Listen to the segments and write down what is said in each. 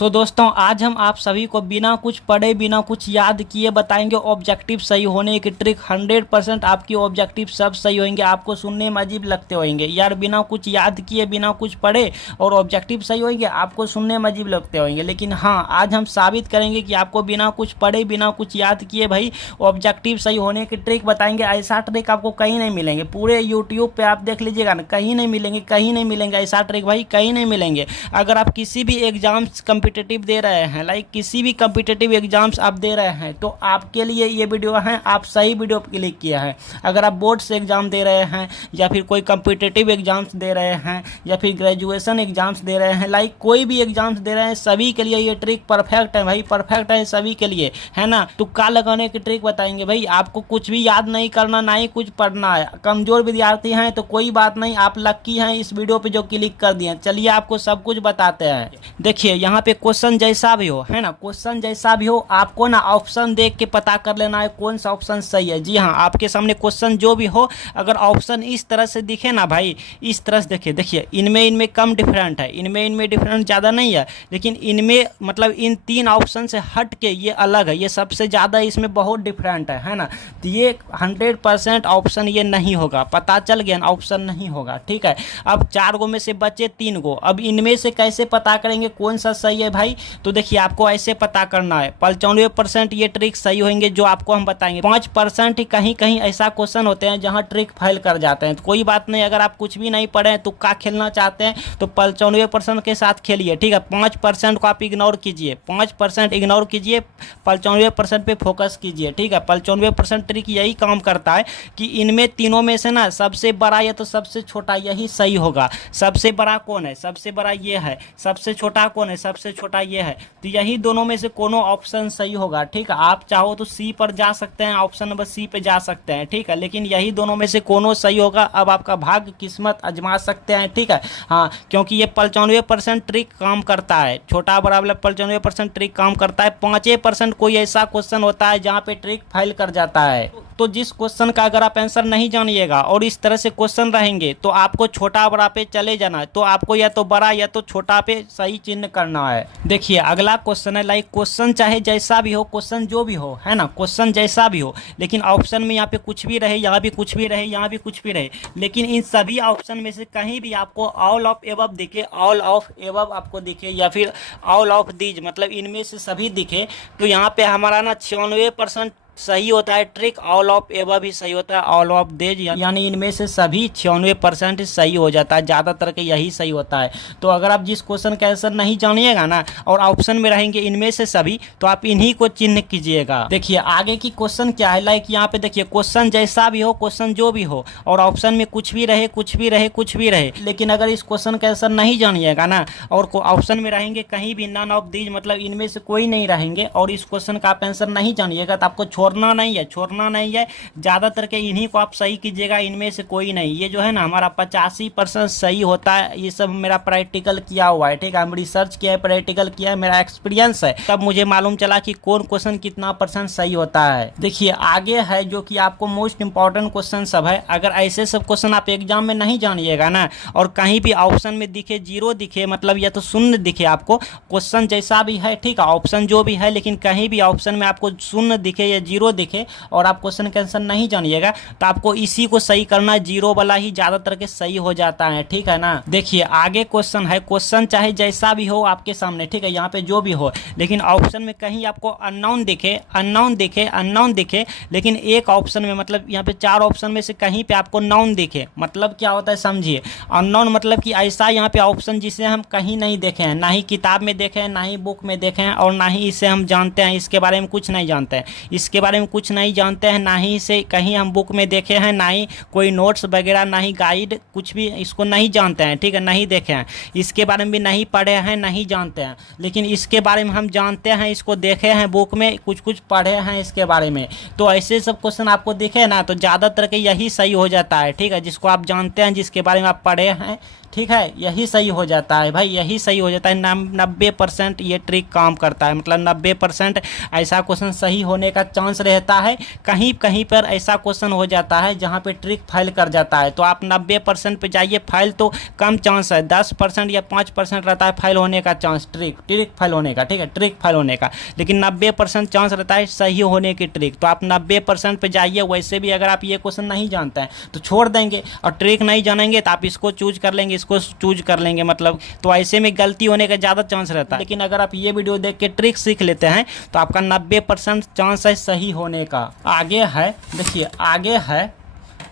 सो दोस्तों आज हम आप सभी को बिना कुछ पढ़े बिना कुछ याद किए बताएंगे ऑब्जेक्टिव सही होने की ट्रिक। 100% आपकी ऑब्जेक्टिव सब सही होंगे। आपको सुनने में अजीब लगते होंगे यार, बिना कुछ याद किए बिना कुछ पढ़े और ऑब्जेक्टिव सही होंगे, आपको सुनने में अजीब लगते होंगे। लेकिन हाँ, आज हम साबित करेंगे कि आपको बिना कुछ पढ़े बिना कुछ याद किए भाई ऑब्जेक्टिव सही होने की ट्रिक बताएंगे। ऐसा ट्रिक आपको कहीं नहीं मिलेंगे, पूरे यूट्यूब पर आप देख लीजिएगा ना, कहीं नहीं मिलेंगे, कहीं नहीं मिलेंगे। ऐसा ट्रिक भाई कहीं नहीं मिलेंगे। अगर आप किसी भी एग्जाम्स कॉम्पिटिटिव दे रहे हैं, लाइक किसी भी कॉम्पिटिटिव एग्जाम्स आप दे रहे हैं, तो आपके लिए ये वीडियो है। आप सही वीडियो पर क्लिक किया है। अगर आप बोर्ड से एग्जाम दे रहे हैं या फिर कोई कॉम्पिटिटिव एग्जाम्स दे रहे हैं या फिर ग्रेजुएशन एग्जाम्स दे रहे हैं, लाइक कोई भी एग्जाम्स दे रहे हैं, सभी के लिए ये ट्रिक परफेक्ट है भाई, परफेक्ट है सभी के लिए, है ना। तुक्का लगाने की ट्रिक बताएंगे भाई। आपको कुछ भी याद नहीं करना, ना ही कुछ पढ़ना है। कमजोर विद्यार्थी हैं तो कोई बात नहीं, आप लक्की हैं इस वीडियो पे जो क्लिक कर दिए। चलिए आपको सब कुछ बताते हैं। देखिए यहाँ पे क्वेश्चन जैसा भी हो, है ना, क्वेश्चन जैसा भी हो, आपको ना ऑप्शन देख के पता कर लेना है कौन सा ऑप्शन सही है। जी हाँ, आपके सामने क्वेश्चन जो भी हो, अगर ऑप्शन इस तरह से दिखे ना भाई, इस तरह से देखिए इनमें इनमें कम डिफरेंट है, इनमें डिफरेंट ज़्यादा नहीं है, लेकिन इनमें मतलब इन तीन ऑप्शन से हट के ये अलग है, ये सबसे ज़्यादा इसमें बहुत डिफरेंट है ना। तो ये 100% ऑप्शन ये नहीं होगा। पता चल गया ना, ऑप्शन नहीं होगा, ठीक है। अब 4 गो में से बचे 3 गो। अब इनमें से कैसे पता करेंगे कौन सा सही है भाई? तो देखिए आपको ऐसे पता करना है। 95% ये ट्रिक सही होंगे जो आपको हम बताएंगे। 5% ही कहीं कहीं ऐसा क्वेश्चन होते हैं जहां ट्रिक फेल कर जाते हैं। तो कोई बात नहीं, अगर आप कुछ भी नहीं पढ़े तुक्का खेलना चाहते हैं तो 95% के साथ खेलिए, ठीक है। 5% को आप इग्नोर कीजिए, 5% इग्नोर कीजिए, 95% पे फोकस कीजिए, ठीक है। 95% ट्रिक यही काम करता है कि इनमें तीनों में से ना सबसे बड़ा या तो सबसे छोटा यही सही होगा। सबसे बड़ा कौन है? सबसे बड़ा ये है। सबसे छोटा कौन है? सबसे छोटा ये है। तो यही दोनों में से कोनो ऑप्शन सही होगा, ठीक है। आप चाहो तो सी पर जा सकते हैं, ऑप्शन नंबर सी पे जा सकते हैं, ठीक है, लेकिन यही दोनों में से कोनो सही होगा। अब आपका भाग्य किस्मत आजमा सकते हैं, ठीक है। हाँ, क्योंकि ये 95% ट्रिक काम करता है, छोटा बड़ा वाला 95% ट्रिक काम करता है। 5% कोई ऐसा क्वेश्चन होता है जहाँ पे ट्रिक फेल कर जाता है। तो जिस क्वेश्चन का अगर आप आंसर नहीं जानिएगा और इस तरह से क्वेश्चन रहेंगे तो आपको छोटा बड़ा पे चले जाना है। तो आपको या तो बड़ा या तो छोटा पे सही चिन्ह करना है। देखिए अगला क्वेश्चन है, लाइक क्वेश्चन चाहे जैसा भी हो, क्वेश्चन जो भी हो, है ना, क्वेश्चन जैसा भी हो, लेकिन ऑप्शन में यहाँ पे कुछ भी रहे, यहाँ भी कुछ भी रहे, यहाँ भी कुछ भी रहे, लेकिन इन सभी ऑप्शन में से कहीं भी आपको ऑल ऑफ एबव दिखे, ऑल ऑफ एबव आपको दिखे या फिर ऑल ऑफ दीज, मतलब इनमें से सभी दिखे, तो यहाँ पे हमारा ना 96% सही होता है ट्रिक। ऑल ऑफ एबव भी सही होता है, ऑल ऑफ देज, यानी इनमें से सभी 96% सही हो जाता है। ज़्यादातर के यही सही होता है। तो अगर आप जिस क्वेश्चन का आंसर नहीं जानिएगा ना और ऑप्शन में रहेंगे इनमें से सभी, तो आप इन्हीं को चिन्ह कीजिएगा। देखिए आगे की क्वेश्चन क्या है, लाइक यहाँ पे देखिए क्वेश्चन जैसा भी हो, क्वेश्चन जो भी हो, और ऑप्शन में कुछ भी रहे, कुछ भी रहे, कुछ भी रहे, लेकिन अगर इस क्वेश्चन का आंसर नहीं जानिएगा ना और ऑप्शन में रहेंगे कहीं भी नन ऑफ दीज, मतलब इनमें से कोई नहीं रहेंगे, और इस क्वेश्चन का आप आंसर नहीं जानिएगा, तो आपको छोड़ना नहीं है, छोड़ना नहीं है। ज़्यादातर के इन्हीं को आप सही कीजिएगा, इनमें से कोई नहीं। ये जो है ना हमारा 85% सही होता है। ये सब मेरा प्रैक्टिकल किया हुआ है, ठीक है, हम रिसर्च किया है, प्रैक्टिकल किया है, मेरा एक्सपीरियंस है, तब मुझे मालूम चला कि कौन क्वेश्चन कितना % सही होता है। देखिए आगे है जो कि आपको मोस्ट इंपॉर्टेंट क्वेश्चन सब है। अगर ऐसे सब क्वेश्चन आप एग्जाम में नहीं जानिएगा ना और कहीं भी ऑप्शन में दिखे जीरो दिखे, मतलब या तो शून्य दिखे, आपको क्वेश्चन जैसा भी है, ठीक है, ऑप्शन जो भी है, लेकिन कहीं भी ऑप्शन में आपको शून्य दिखे या जीरो दिखे और आप क्वेश्चन का आंसर नहीं जानिएगा, तो आपको इसी को सही करना है। जीरो वाला ही ज्यादातर के सही हो जाता है, ठीक है ना। देखिए आगे क्वेश्चन है, क्वेश्चन चाहे जैसा भी हो आपके सामने, ठीक है, यहाँ पे जो भी हो, लेकिन ऑप्शन में कहीं आपको अननोन दिखे, अननोन दिखे, अननोन दिखे, लेकिन एक ऑप्शन में, मतलब यहाँ पे 4 ऑप्शन में से कहीं पे आपको नॉन दिखे, मतलब क्या होता है समझिए। अननोन मतलब कि ऐसा यहाँ पे ऑप्शन जिसे हम कहीं नहीं देखे हैं, ना ही किताब में देखे हैं, ना ही बुक में देखे हैं, और ना ही इसे हम जानते हैं, इसके बारे में कुछ नहीं जानते हैं, इसके बारे में कुछ नहीं जानते हैं, ना ही इसे कहीं हम बुक में देखे हैं, ना ही कोई नोट्स वगैरह, ना ही गाइड, कुछ भी इसको नहीं जानते हैं, ठीक है, नहीं देखे हैं, इसके बारे में भी नहीं पढ़े हैं, नहीं जानते हैं, लेकिन इसके बारे में हम जानते हैं, इसको देखे हैं बुक में, कुछ कुछ पढ़े हैं इसके बारे में। तो ऐसे सब क्वेश्चन आपको दिखे ना, तो ज़्यादातर के यही सही हो जाता है, ठीक है, जिसको आप जानते हैं, जिसके बारे में आप पढ़े हैं, ठीक है, यही सही हो जाता है भाई, यही सही हो जाता है। 90% ये ट्रिक काम करता है, मतलब 90% ऐसा क्वेश्चन सही होने का चांस चांस रहता है, कहीं कहीं पर ऐसा क्वेश्चन हो जाता है जहाँ पे ट्रिक फेल कर जाता है। तो आप 90% पे जाइए, फेल तो कम चांस है, 10% या 5% रहता है फेल होने का चांस, ट्रिक फेल होने का, ठीक है, ट्रिक फेल होने का, लेकिन 90% चांस रहता है सही होने की ट्रिक। तो आप 90% पे जाइए। वैसे भी अगर आप ये क्वेश्चन नहीं जानते हैं तो छोड़ देंगे, और ट्रिक नहीं जानेंगे तो आप इसको चूज कर लेंगे, इसको चूज कर लेंगे, मतलब तो ऐसे में गलती होने का ज़्यादा चांस रहता है। लेकिन अगर आप ये वीडियो देख के ट्रिक सीख लेते हैं तो आपका 90% चांस है सही होने का। आगे है, देखिए आगे है,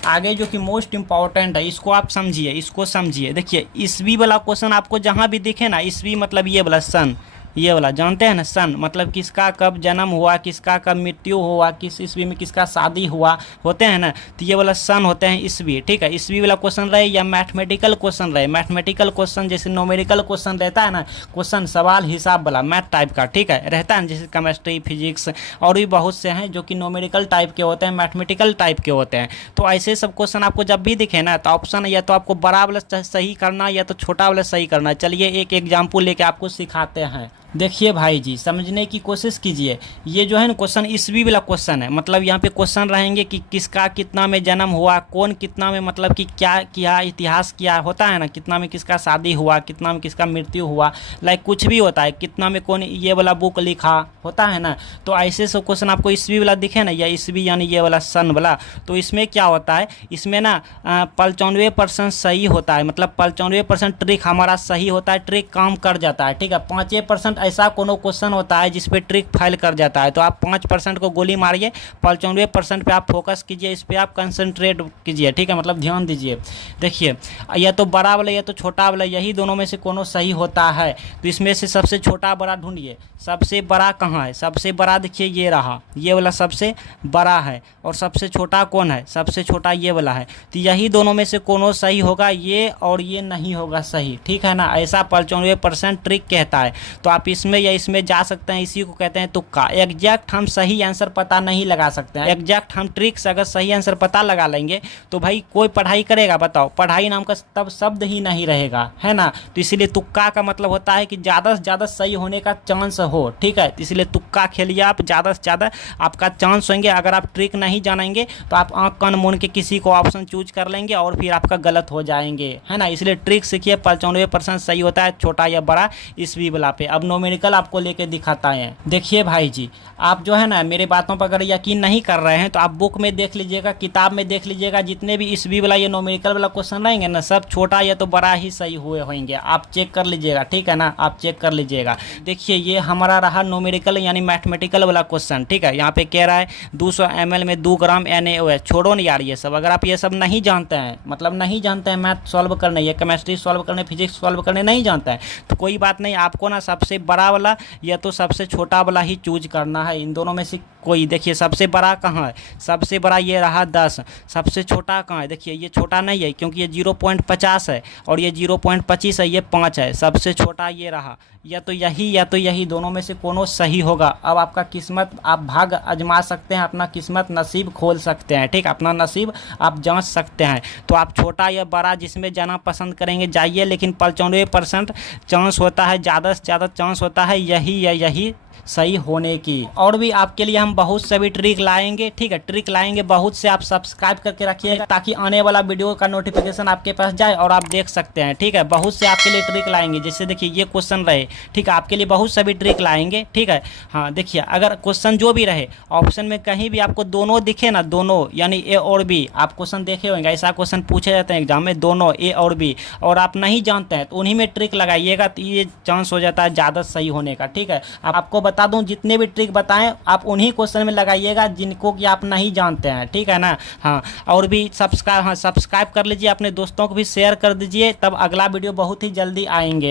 आगे जो कि मोस्ट इंपॉर्टेंट है, इसको आप समझिए, इसको समझिए। देखिए ईस्वी वाला क्वेश्चन आपको जहाँ भी दिखे ना, ईस्वी मतलब ये वाला सन, ये वाला जानते हैं ना, सन मतलब किसका कब जन्म हुआ, किसका कब मृत्यु हुआ, किस ईस्वी में किसका शादी हुआ, होते हैं ना, तो ये वाला सन होते हैं ईस्वी, ठीक है। ईस्वी वाला क्वेश्चन रहे या मैथमेटिकल क्वेश्चन रहे, मैथमेटिकल क्वेश्चन जैसे न्यूमेरिकल क्वेश्चन रहता है ना, क्वेश्चन सवाल हिसाब वाला मैथ टाइप का, ठीक है, रहता है ना, जैसे केमिस्ट्री, फिजिक्स और भी बहुत से हैं जो कि न्यूमेरिकल टाइप के होते हैं, मैथमेटिकल टाइप के होते हैं। तो ऐसे सब क्वेश्चन आपको जब भी दिखे ना, तो ऑप्शन या तो आपको बड़ा वाला सही करना या तो छोटा वाला सही करना। चलिए एक एग्जाम्पल लेके आपको सिखाते हैं। देखिए भाई जी, समझने की कोशिश कीजिए। ये जो है ना क्वेश्चन ईस्वी वाला क्वेश्चन है, मतलब यहाँ पे क्वेश्चन रहेंगे कि किसका कितना में जन्म हुआ, कौन कितना में, मतलब कि क्या किया, इतिहास क्या होता है ना, कितना में किसका शादी हुआ, कितना में किसका मृत्यु हुआ, लाइक कुछ भी होता है, कितना में कौन ये वाला बुक लिखा होता है ना। तो ऐसे सब क्वेश्चन आपको ईस्वी वाला दिखे ना, या ईस्वी यानी ये वाला सन वाला, तो इसमें क्या होता है, इसमें ना 95% सही होता है, मतलब 95% ट्रिक हमारा सही होता है, ट्रिक काम कर जाता है, ठीक है। 5% ऐसा कोनो क्वेश्चन होता है जिस पे ट्रिक फेल कर जाता है। तो आप 5% को गोली मारिए, 95% पे आप फोकस कीजिए, इस पे आप कंसंट्रेट कीजिए, ठीक है, मतलब ध्यान दीजिए। देखिए या तो बड़ा वाला या तो छोटा वाला, यही दोनों में से कोनो सही होता है। तो इसमें से सबसे छोटा बड़ा ढूंढिए, सबसे बड़ा कहाँ है, सबसे बड़ा देखिए ये रहा, ये वाला सबसे बड़ा है, और सबसे छोटा कौन है, सबसे छोटा ये वाला है। तो यही दोनों में से कोनो सही होगा, ये और ये नहीं होगा सही, ठीक है ना। ऐसा 95% ट्रिक कहता है। तो आप इसमें या इसमें जा सकते हैं, इसी को कहते हैं तुक्का। एग्जैक्ट हम सही आंसर पता नहीं लगा सकते हैं, एग्जैक्ट हम ट्रिक से अगर सही आंसर पता लगा लेंगे तो भाई कोई पढ़ाई करेगा, बताओ, पढ़ाई नाम का तब शब्द ही नहीं रहेगा, है ना। तो इसीलिए तुक्का का मतलब होता है कि ज़्यादा से ज़्यादा सही होने का चांस हो, ठीक है। इसलिए तुक्का खेलिए आप, ज़्यादा से ज़्यादा आपका चांस होंगे। अगर आप ट्रिक नहीं जानेंगे तो आप आँख कान मूंद के किसी को ऑप्शन चूज कर लेंगे और फिर आपका गलत हो जाएंगे, है ना। इसलिए ट्रिक सीखिए, 95% सही होता है, छोटा या बड़ा ईस्वी वाला पे। अब नोमेरिकल आपको लेके दिखाता है। देखिए भाई जी, आप जो है ना मेरे बातों पर अगर यकीन नहीं कर रहे हैं तो आप बुक में देख लीजिएगा, किताब में देख लीजिएगा, जितने भी ईस्वी वाला ये नोमेरिकल वाला क्वेश्चन रहेंगे ना, सब छोटा या तो बड़ा ही सही हुए होंगे। आप चेक कर लीजिएगा, ठीक है ना, आप चेक कर लीजिएगा। देखिए ये हमारा रहा नोमेरिकल यानी मैथमेटिकल वाला क्वेश्चन, ठीक है। यहाँ पे कह रहा है 200 ml में 2 ग्राम NaOH। छोड़ो नहीं यार ये सब, अगर आप ये सब नहीं जानते हैं, मतलब नहीं जानते हैं मैथ सॉल्व करने, या केमिस्ट्री सॉल्व करने, फिजिक्स सॉल्व करने नहीं जानते हैं, तो कोई बात नहीं, आपको ना सबसे बड़ा वाला या तो सबसे छोटा वाला ही चूज करना है, इन दोनों में से कोई। देखिए सबसे बड़ा कहाँ है, सबसे बड़ा ये रहा 10, सबसे छोटा कहाँ है, देखिए ये छोटा नहीं है क्योंकि ये 0.50 है, और ये 0.25 है, ये 5 है, सबसे छोटा ये रहा। या तो यही दोनों में से कोनो सही होगा। अब आपका किस्मत, आप भाग आजमा सकते हैं, अपना किस्मत नसीब खोल सकते हैं, ठीक, अपना नसीब आप जांच सकते हैं। तो आप छोटा या बड़ा जिसमें जाना पसंद करेंगे जाइए, लेकिन 95% चांस होता है, ज़्यादा से ज़्यादा चांस होता है यही सही होने की। और भी आपके लिए हम बहुत से भी ट्रिक लाएंगे, ठीक है, ट्रिक लाएंगे बहुत से। आप सब्सक्राइब करके रखिएगा ताकि आने वाला वीडियो का नोटिफिकेशन आपके पास जाए और आप देख सकते हैं, ठीक है। बहुत से आपके लिए ट्रिक लाएंगे, जैसे देखिए ये क्वेश्चन रहे, ठीक है, आपके लिए बहुत से भी ट्रिक लाएंगे, ठीक है। हाँ देखिए, अगर क्वेश्चन जो भी रहे, ऑप्शन में कहीं भी आपको दोनों दिखे ना, दोनों यानी ए और बी, आप क्वेश्चन देखे होंगे, ऐसा क्वेश्चन पूछे जाते हैं एग्जाम में, दोनों ए और बी, और आप नहीं जानते हैं तो उन्हीं में ट्रिक लगाइएगा, तो ये चांस हो जाता है ज़्यादा सही होने का, ठीक है। आपको बता दूं, जितने भी ट्रिक बताएं आप उन्हीं क्वेश्चन में लगाइएगा जिनको कि आप नहीं जानते हैं, ठीक है ना। हाँ, और भी सब्सक्राइब कर लीजिए, अपने दोस्तों को भी शेयर कर दीजिए, तब अगला वीडियो बहुत ही जल्दी आएंगे।